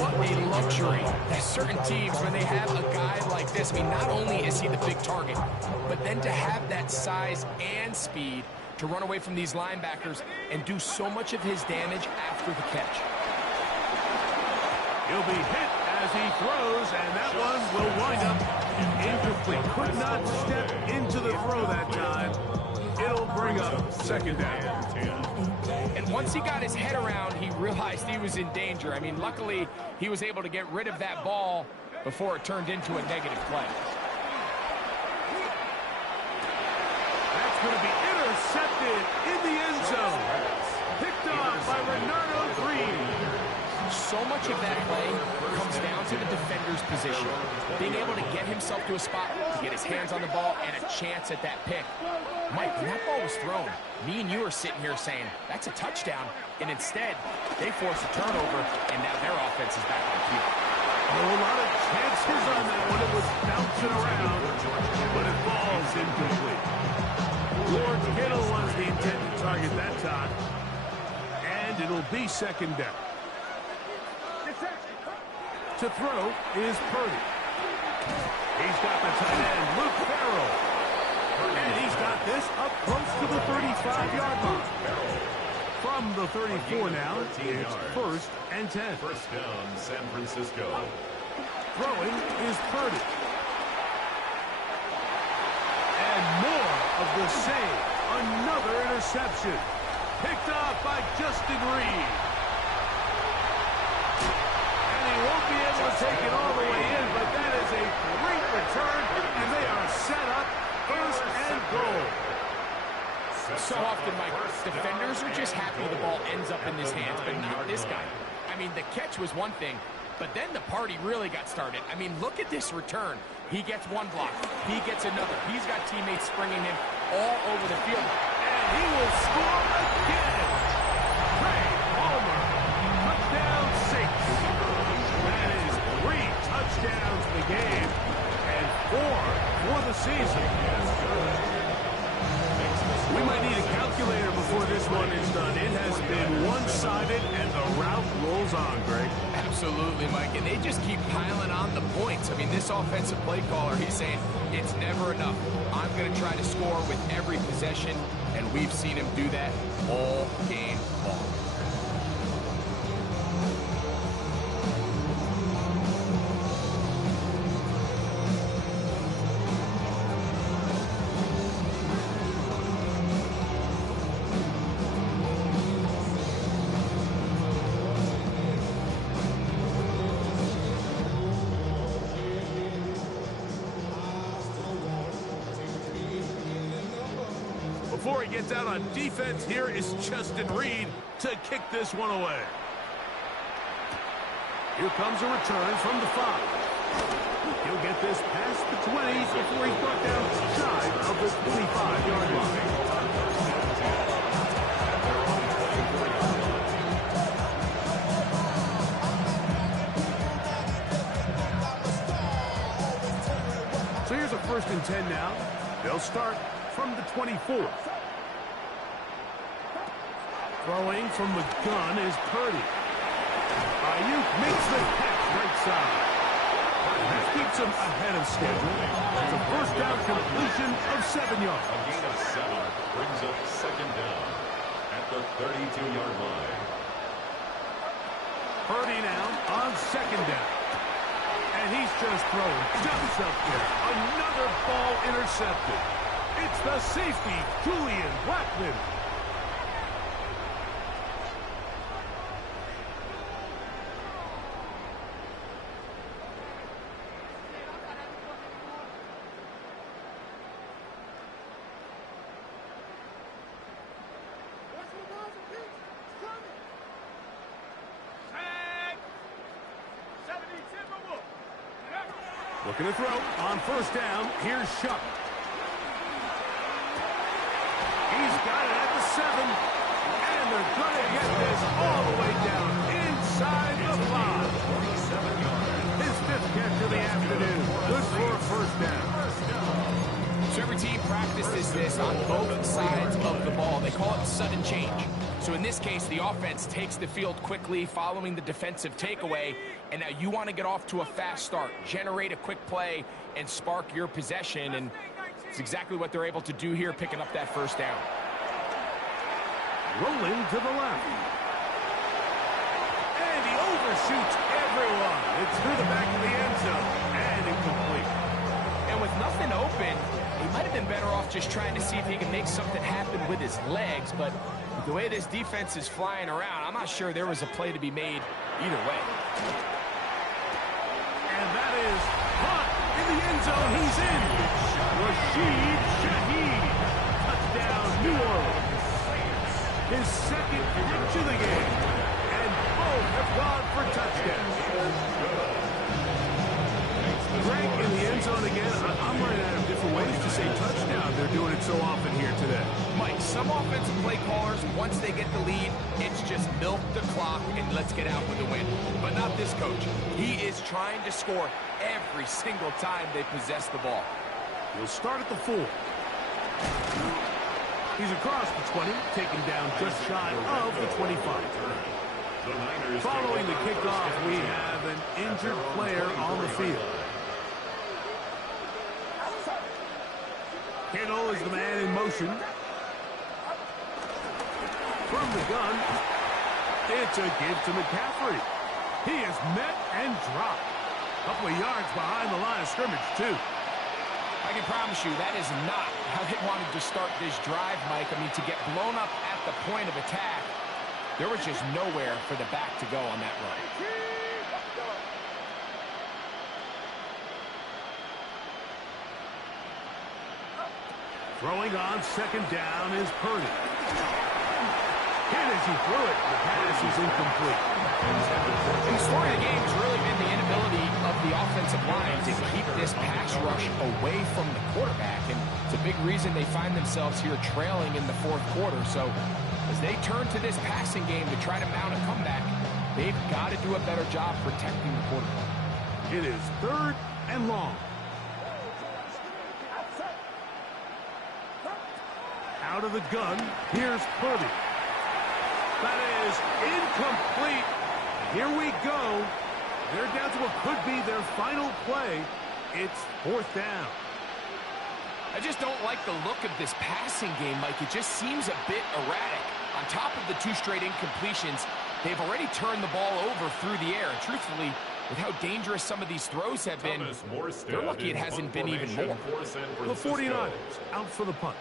What a luxury that certain teams, when they have a guy like this, I mean, not only is he the big target, but then to have that size and speed to run away from these linebackers and do so much of his damage after the catch. He'll be hit as he throws, and that one will wind up incomplete. Could not step into the throw that time. It'll bring up second down. And once he got his head around, he realized he was in danger. I mean, luckily, he was able to get rid of that ball before it turned into a negative play. That's going to be intercepted in the end zone. Picked off by Renardo Green. So much of that play comes down to the defender's position. Being able to get himself to a spot, to get his hands on the ball, and a chance at that pick. Mike, when that ball was thrown, me and you are sitting here saying, that's a touchdown. And instead, they force a turnover, and now their offense is back on the field. Oh, a lot of chances on that one. It was bouncing around, but it falls incomplete. Lord Kittle was the intended target that time. And it'll be second down. To throw is Purdy. He's got the tight end, Luke Farrell. And he's got this up close to the 35-yard line. From the 34 now, it's first and 10. First down, San Francisco. Throwing is Purdy. And more of the same. Another interception. Picked off by Justin Reed. Won't be able to take it all the way in, but that is a great return, and they are set up first and goal. So often, Mike, defenders are just happy the ball ends up in his hands, but not this guy. I mean, the catch was one thing, but then the party really got started. I mean, look at this return. He gets one block. He gets another. He's got teammates springing him all over the field. And he will score again. Trey Palmer, touchdown 6. That is 3 touchdowns in the game and 4 for the season. We might need a calculator before this one is done. It has been one-sided, and the route rolls on, Greg. Absolutely, Mike, and they just keep piling on the points. I mean, this offensive play caller, he's saying it's never enough. I'm going to try to score with every possession, and we've seen him do that all game long. Before he gets out on defense, here is Justin Reed to kick this one away. Here comes a return from the 5. He'll get this past the 20 before he's brought down shy of the 25-yard line. So here's a first and 10 now. They'll start from the 24. Throwing from the gun is Purdy. Ayuk makes the catch right side. That keeps him ahead of schedule. It's a first down completion of 7 yards. A gain of 7 brings up second down at the 32-yard line. Purdy now on second down. And he's just throwing jumps up there. Another ball intercepted. It's the safety, Julian Blackmon. Looking to throw on first down. Here's Shuck. He's got it at the 7. And they're going to get this all the way down inside the 5. His 5th catch of the afternoon. Good for a first down. So every team practices this on both sides of the ball. They call it sudden change. So in this case, the offense takes the field quickly following the defensive takeaway, and now you want to get off to a fast start, generate a quick play, and spark your possession, and it's exactly what they're able to do here, picking up that first down. Rolling to the left. And he overshoots everyone. It's through the back of the end zone, and incomplete. And with nothing open, he might have been better off just trying to see if he can make something happen with his legs, but with the way this defense is flying around, I'm not sure there was a play to be made either way. And that is caught in the end zone. He's in. Rashid Shaheed. Touchdown, New Orleans. His 2nd catch of the game. And both have gone for touchdowns. Greg in the end zone again. I'm running out of different ways to say touchdown. They're doing it so often here today. Mike, some offensive play callers, once they get the lead, it's just milk the clock and let's get out with the win. But not this coach. He is trying to score every single time they possess the ball. He'll start at the 4. He's across the 20, taken down just shy of the 25. Following the kickoff, we have an injured player on the field. Kittle is the man in motion. From the gun, it's a give to McCaffrey. He is met and dropped. A couple of yards behind the line of scrimmage, too. I can promise you that is not how they wanted to start this drive, Mike. I mean, to get blown up at the point of attack, there was just nowhere for the back to go on that run. Throwing on 2nd down is Purdy. And as he threw it, the pass is incomplete. The story of the game has really been the inability of the offensive line to keep this pass rush away from the quarterback, and it's a big reason they find themselves here trailing in the 4th quarter. So as they turn to this passing game to try to mount a comeback, they've got to do a better job protecting the quarterback. It is 3rd and long. Out of the gun, here's Purdy. That is incomplete. Here we go. They're down to what could be their final play. It's 4th down. I just don't like the look of this passing game, Mike. It just seems a bit erratic. On top of the 2 straight incompletions, they've already turned the ball over through the air. And truthfully, with how dangerous some of these throws have been, they're lucky it hasn't been even more. The 49ers out for the punt.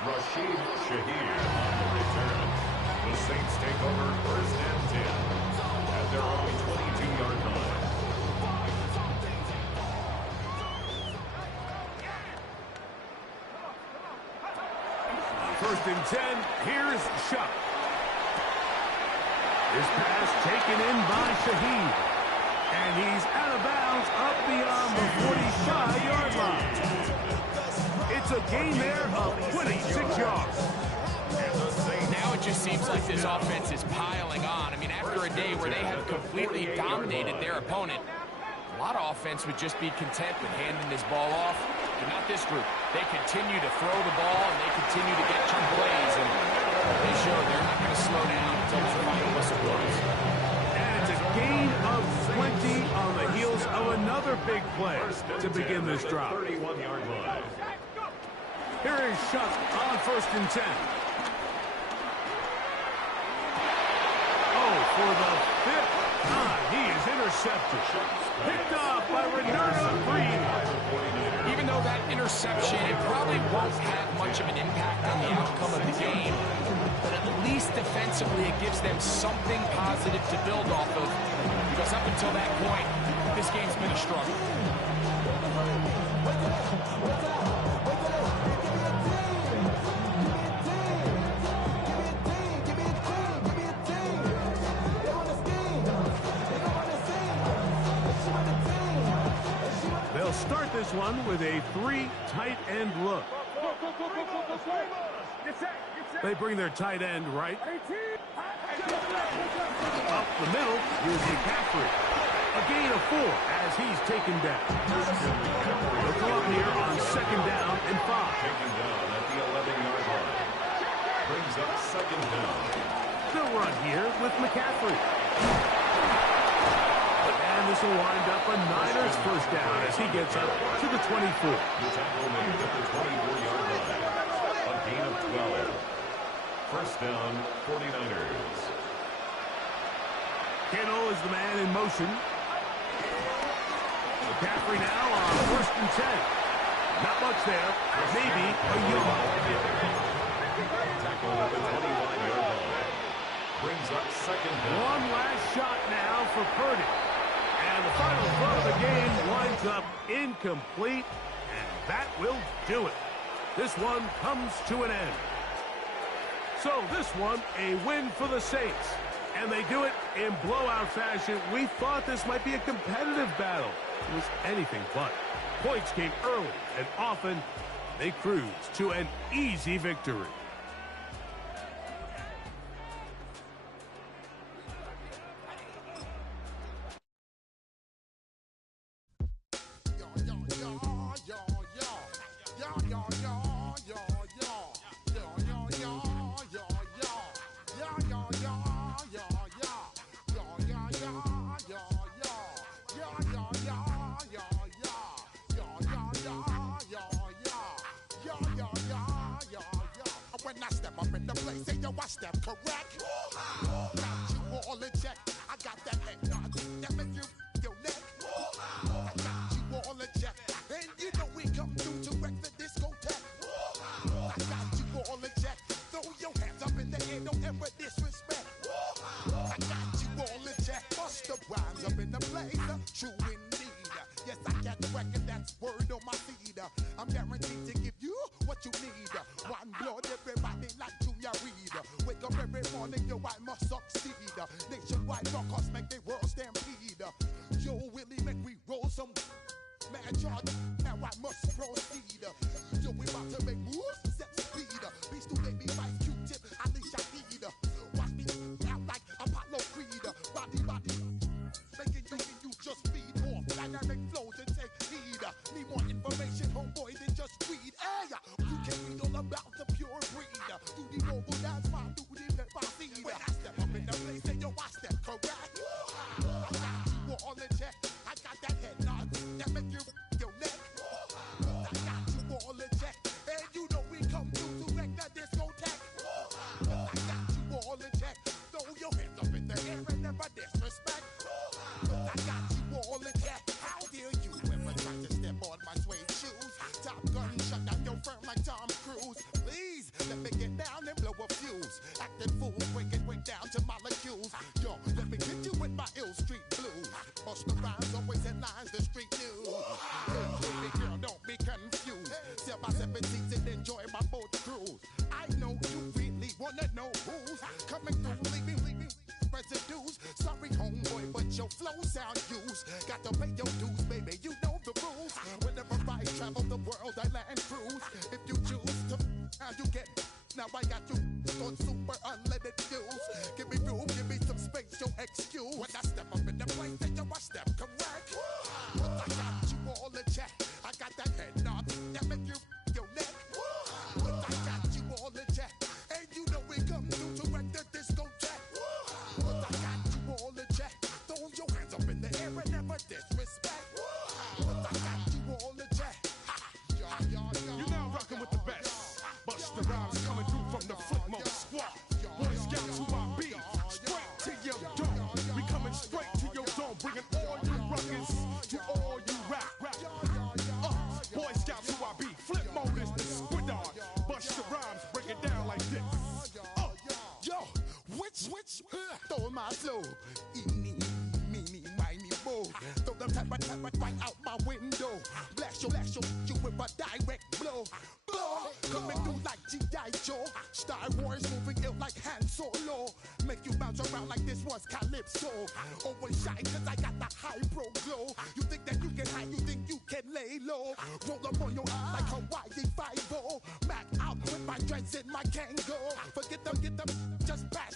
Rashid Shaheed on the return. The Saints take over 1st and 10 at their own 22-yard line. 1st and 10, here's Shuck. This pass taken in by Shaheed. And he's out of bounds up beyond the 45-yard line. It's a gain there of 26 yards. Now it just seems like this offense is piling on. I mean, after a day where they have completely dominated their opponent, a lot of offense would just be content with handing this ball off. But not this group. They continue to throw the ball, and they continue to get chunk plays, and they show they're not going to slow down until the final whistle blows. And it's a gain of 20 on the heels of another big play to begin this drive. 31-yard line. Here is Shuck on 1st and 10. Oh, for the 5th time, he is intercepted. Picked off by Renardo Green. Even though that interception, it probably won't have much of an impact on the outcome of the game, but at least defensively it gives them something positive to build off of, because up until that point, this game's been a struggle. They'll start this one with a 3 tight end look. They bring their tight end right. Up the middle, here's McCaffrey. A gain of 4 as he's taken down. They'll come up here on 2nd down and 5. Taken down at the 11-yard line. Brings up 2nd down. They'll run here with McCaffrey. And this will wind up a Niners first down as he gets up to the 24. The tackle made at the 24-yard line. A gain of 12. First down, 49ers. Kittle is the man in motion. McCaffrey now on 1st and 10. Not much there. Maybe a yard. Tackle at the 25-yard line. Brings up 2nd down. One last shot now for Purdy. And the final throw of the game winds up incomplete. And that will do it. This one comes to an end. So this one, a win for the Saints. And they do it in blowout fashion. We thought this might be a competitive battle. It was anything but. Points came early and often. They cruised to an easy victory. When I step up in the place, say yo, I step correct. Got you all in check. I got that head nod that make you your neck. I got you all in check, and you know we come through to wreck the discotheque. I got you all in check. Throw your hands up in the air, don't ever disrespect. I got you all in check. Bust the rhymes up in the place, true indeed. Yes, I got the record, that's word on my feed. I'm guaranteed to give you what you need. One blood, everybody like Junior Reed. Wake up every morning, yo, I must succeed. Nationwide rockers make the world stampede. Yo, Willie, make we roll some mad charge. Now I must proceed. Yo, we about to make moves, set speed. Beast to baby, Vice Q-tip, Alicia Eid. Watch me out like Apollo Creed. Body, making you just feed off dynamic flows and take heed. Need more information, homeboy, than just read. Hey, you can read all about the pure breed. Do the mobile dance, fine, do the left I see. When I step up in the place, say yo, I step correct. I got you all in check. I got that head nod that make you your neck. I got you all in check, and you know we come through to wreck the discotheque. I got you all in check. Throw your hands up in the air and never disrespect. I got you all in check. How dare you ever try to step on my suede shoes? Top Gun shut down your firm like Tom Cruise. Please let me get down and blow a fuse. Acting fool, breaking way down to molecules. Yo, let me get you with my ill street blues. Bust the rhymes, always headlines, the street news. Baby girl, don't be confused. Sell my 17s and enjoy my boat cruise. I know you really wanna know who's coming through, leaving residues. Sorry, homeboy, but your flow sound used. Got to pay your dues, baby, you know the rules. Whenever I travel the world, I land cruise. If you choose to, how you get. Now I got you on super unlimited views. Give me room, give me some space, your excuse. When I step up in the place, then yo, I step correct. But I got you all in check. I got that head nod that make you your neck. But I got you all in check, and you know we come through to wreck the discotheque. But I got you all in check. Throw your hands up in the air and never disrespect. But I got you all in check. You're now rocking with the best. Bust the rhymes coming through from the footmost squad. Boy Scouts who I be. Straight to your dome. We coming straight to your dome. Bringing all you ruckus to all you rap. Boy Scouts who I be. Flip mode is the squid on. Bust the rhymes, break it down like this. Yo, which stole my flow? Eeny, meeny, miny, mo. Throw them type right out my window. Blast you with a direct blow. Coming through like G.I. Joe. Star Wars moving ill like Han Solo. Make you bounce around like this was Calypso. Always shine cause I got the high pro glow. You think that you can hide, you think you can lay low. Roll up on your ass like Hawaii 5-0. Back out with my dreads in my Kango. Forget them, just back